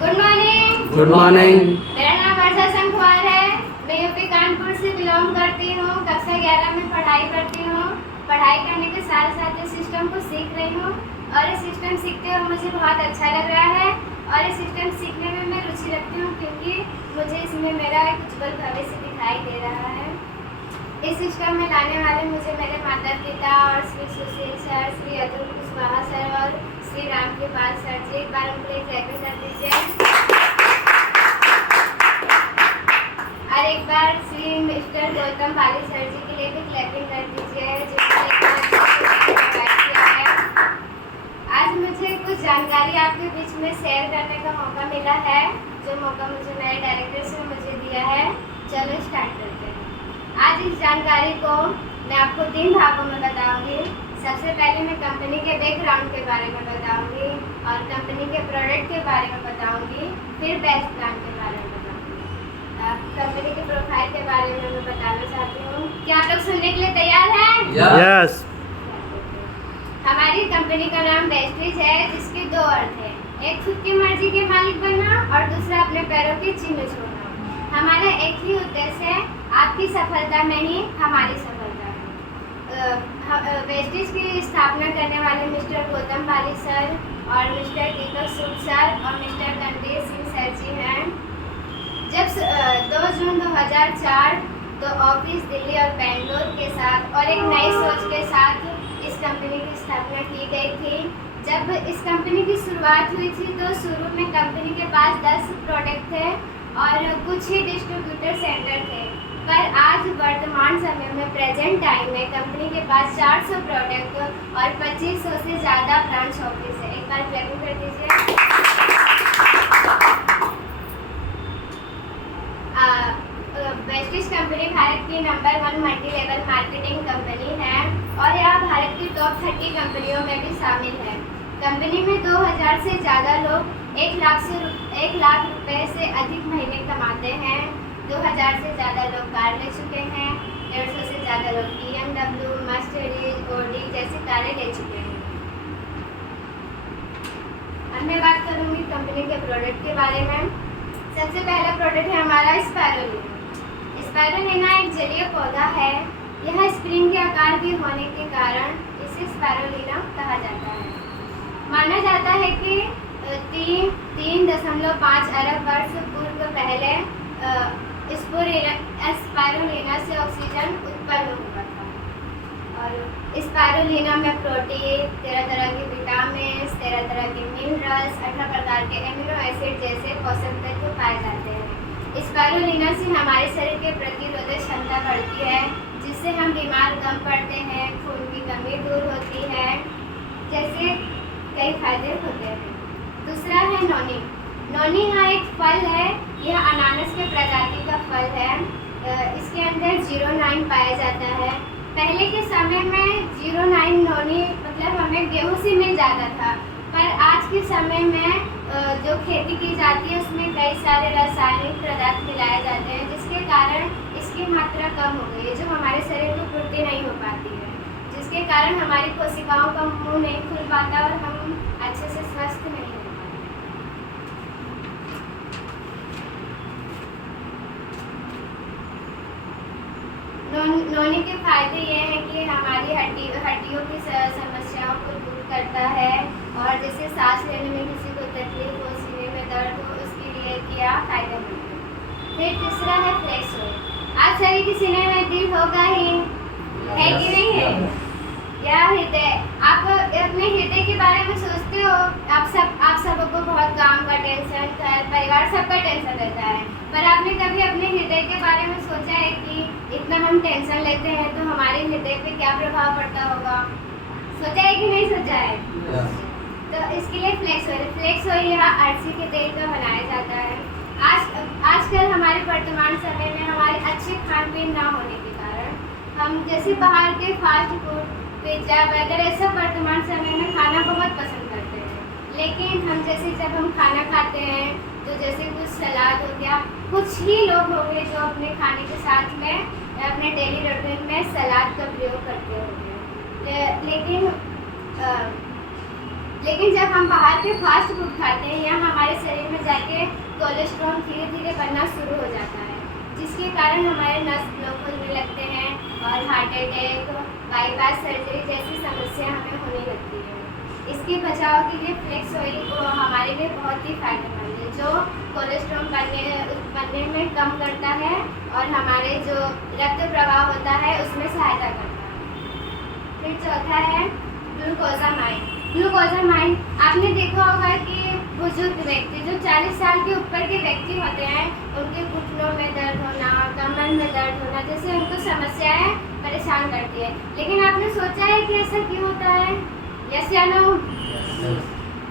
Good morning. Good morning. मेरा नाम वर्षा संखवार है। मैं यूपी कानपुर से बिलोंग करती हूँ। कक्षा 11 में पढ़ाई करती हूँ। पढ़ाई करने के साथ साथ इस सिस्टम को सीख रही हूँ और इस सिस्टम सीखते हुए मुझे बहुत अच्छा लग रहा है और इस सिस्टम सीखने में मैं रुचि रखती हूँ क्योंकि मुझे इसमें मेरा एक उज्जवल भविष्य दिखाई दे रहा है। इस सिस्टम में लाने वाले मुझे मेरे माता पिता और श्री सुशील सर, श्री अतुल कुशवाहा सर और श्री रामकृपाल सर जी, एक बार उनको एक क्लैपिंग कर दीजिए। और एक बार श्री मिस्टर गौतम पाली सर जी के लिए भी क्लैपिंग कर दीजिए जिन्होंने किया है। आज मुझे कुछ जानकारी आपके बीच में शेयर करने का मौका मिला है, जो मौका मुझे मेरे डायरेक्टर से मुझे दिया है। चलो स्टार्ट करते हैं। आज इस जानकारी को मैं आपको 3 भागों में बताऊंगी। सबसे पहले मैं कंपनी के बैकग्राउंड के बारे में बताऊंगी और कंपनी के प्रोडक्ट के बारे में बताऊंगी, फिर बेस्ट प्लान के बारे में बताऊंगी। कंपनी के प्रोफाइल के बारे में मैं बताना चाहती हूँ। क्या आप लोग सुनने के लिए तैयार हैं? यस। हमारी कंपनी का नाम बेस्टीज है, जिसके 2 अर्थ हैं। एक खुद की मर्जी के मालिक बनना और दूसरा अपने पैरों के चिन्ह छोड़ना। हमारा एक ही उद्देश्य है, आपकी सफलता में ही हमारी सफलता है। वेस्टीज की स्थापना करने वाले मिस्टर गौतम पाली सर और मिस्टर दीपक सूद सर और मिस्टर रणवीर सिंह सर जी हैं। जब 2 जून 2004 तो ऑफिस दिल्ली और बेंगलोर के साथ और एक नई सोच के साथ इस कंपनी की स्थापना की गई थी। जब इस कंपनी की शुरुआत हुई थी तो शुरू में कंपनी के पास 10 प्रोडक्ट थे और कुछ ही डिस्ट्रीब्यूटर सेंटर थे, पर आज वर्तमान समय में प्रेजेंट टाइम में कंपनी के पास 400 प्रोडक्ट और 2500 से ज़्यादा ब्रांच ऑफिस है। एक बार क्लैपिंग कर दीजिए। वेस्टीज कंपनी भारत की number 1 multi level marketing company है और यह भारत की टॉप 30 कंपनियों में भी शामिल है। कंपनी में 2000 से ज़्यादा लोग 1 लाख रुपए से अधिक महीने कमाते हैं। 2000 से ज़्यादा लोग कार ले चुके हैं। 150 से ज़्यादा लोग BMW, मर्सिडीज, ऑडी जैसी कारें ले चुके हैं। अब मैं बात करूँगी कंपनी के प्रोडक्ट के बारे में। सबसे पहला प्रोडक्ट है हमारा स्पाइरुलिना। स्पाइरुलिना एक जलीय पौधा है। यह स्प्रिंग के आकार की होने के कारण इसे स्पाइरुलिना कहा जाता है। माना जाता है कि 3.5 अरब वर्ष पूर्व पहले स्पाइरुलिना से ऑक्सीजन उत्पन्न हुआ था और स्पाइरुलिना में प्रोटीन, 13 तरह के विटामिन, 13 तरह के मिनरल्स, 18 प्रकार के एमिनो एसिड जैसे पोषक तत्व पाए जाते हैं। स्पाइरुलिना से हमारे शरीर के प्रतिरोधक क्षमता बढ़ती है, जिससे हम बीमार कम पड़ते हैं, खून की कमी दूर होती है, जैसे कई फायदे होते हैं। दूसरा है नोनी। नोनी यहाँ एक फल है। यह अनानास के प्रजाति का फल है। इसके अंदर 09 पाया जाता है। पहले के समय में 09 नोनी मतलब हमें गेहूँ से मिल जाता था, पर आज के समय में जो खेती की जाती है उसमें कई सारे रासायनिक पदार्थ मिलाए जाते हैं, जिसके कारण इसकी मात्रा कम हो गई है, जो हमारे शरीर में पूर्ति नहीं हो पाती है, जिसके कारण हमारी कोशिकाओं का मुंह नहीं खुल पाता और हम अच्छे से स्वस्थ नहीं हो पाते। नोनी के फायदे ये हैं कि हमारी हड्डियों की समस्याओं को दूर करता है और जैसे सांस लेने में किसी को तकलीफ हो, सीने में दर्द हो, उसके लिए क्या फायदेमंद है। फिर तीसरा है फ्लेक्स ऑयल। आप सभी के सीने में दिल होगा ही, है कि नहीं है? या हृदय। आप अपने हृदय के बारे में सोचते हो। आप सबको बहुत काम का टेंशन, घर परिवार सबका टेंशन रहता है, पर आपने कभी अपने हृदय के बारे में सोचा है कि इतना हम टेंशन लेते हैं तो हमारे हृदय पे क्या प्रभाव पड़ता होगा? सोचा है कि नहीं सोचा है? तो इसके लिए फ्लेक्स ऑयल यहाँ अलसी के तेल का बनाया जाता है। आजकल हमारे वर्तमान समय में हमारे अच्छे खान पीन ना होने के कारण हम जैसे बाहर के फास्ट फूड, पिज्ज़ा, बर्गर ऐसा वर्तमान समय में खाना बहुत पसंद करते हैं। लेकिन हम जैसे जब हम खाना खाते हैं तो जैसे कुछ सलाद हो गया, कुछ ही लोग होंगे जो अपने खाने के साथ में अपने डेली रूटीन में सलाद का प्रयोग करते होंगे। लेकिन जब हम बाहर के फास्ट फूड खाते हैं या हमारे शरीर में जाके कोलेस्ट्रॉल धीरे धीरे बनना शुरू हो जाता है, जिसके कारण हमारे नस ब्लॉक होने लगते हैं और हार्ट अटैक, बाईपास सर्जरी जैसी समस्या हमें होने लगती है। इसके बचाव के लिए फ्लेक्स ऑयल हमारे लिए बहुत ही फायदेमंद है, जो कोलेस्ट्रॉल बनने में कम करता है और हमारे जो रक्त प्रवाह होता है उसमें सहायता करता है। फिर चौथा है ग्लूकोजामाइन। ग्लूकोजामाइन आपने देखा होगा कि बुजुर्ग व्यक्ति जो 40 साल के ऊपर के व्यक्ति होते हैं, उनके घुटनों में दर्द होना, कमर में दर्द होना जैसे उनको समस्याएं परेशान करती है। लेकिन आपने सोचा है कि ऐसा क्यों होता है? यस या नो?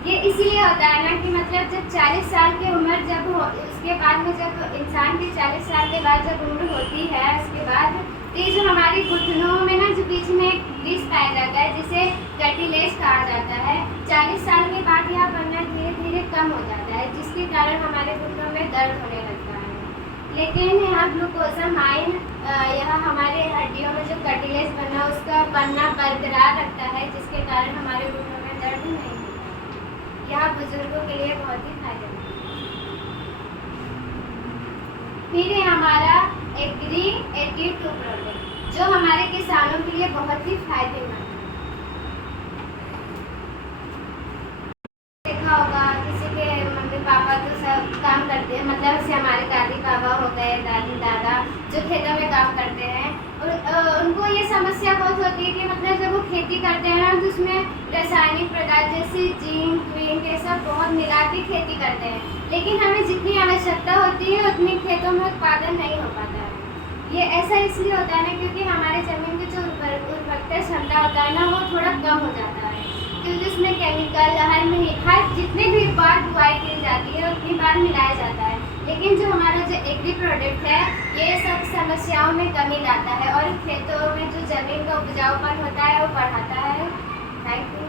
ये इसीलिए होता है ना कि मतलब जब 40 साल की उम्र जब हो, उसके बाद में जब इंसान की 40 साल के बाद जब उम्र होती है, उसके बाद तो ये जो हमारे घुटनों में ना जो बीच में एक ग्रीस पाया जाता है जिसे कार्टिलेज कहा जाता है, 40 साल के बाद यह बनना धीरे धीरे कम हो जाता है, जिसके कारण हमारे घुटनों में दर्द होने लगता है। लेकिन यहाँ ग्लूकोजामाइन यह हमारे हड्डियों में जो कार्टिलेज बना उसका बनना बरकरार रखता है, जिसके कारण हमारे घुटनों में दर्द नहीं होता। यह बुजुर्गों के लिए बहुत ही फायदेमंद है। फिर है हमारा एग्री 82 प्रोडक्ट, जो हमारे किसानों के लिए बहुत ही फायदेमंद है। देखा होगा किसी के मम्मी पापा तो सब काम करते हैं, मतलब से हमारे दादी बाबा हो गए, दादी दादा जो खेतों में काम करते हैं, और उनको ये समस्या बहुत होती है कि मतलब जब वो खेती करते हैं ना तो उसमें रासायनिक पदार्थ जैसे जिंक विंक ये सब बहुत मिला के खेती करते हैं, लेकिन हमें जितनी आवश्यकता होती है उतनी खेतों में उत्पादन नहीं हो पाता है। ये ऐसा इसलिए होता है ना क्योंकि हमारे ज़मीन की जो उर्वरकता क्षमता होता है ना वो थोड़ा कम हो जाता है, क्योंकि उसमें केमिकल हर जितने भी बार बुआई की जाती है उतनी बार मिलाया जाता है। लेकिन जो हमारा जो एग्री प्रोडक्ट है ये सब समस्याओं में कमी लाता है और खेतों में जो ज़मीन का उपजाऊपन होता है वो बढ़ाता है। Thank you.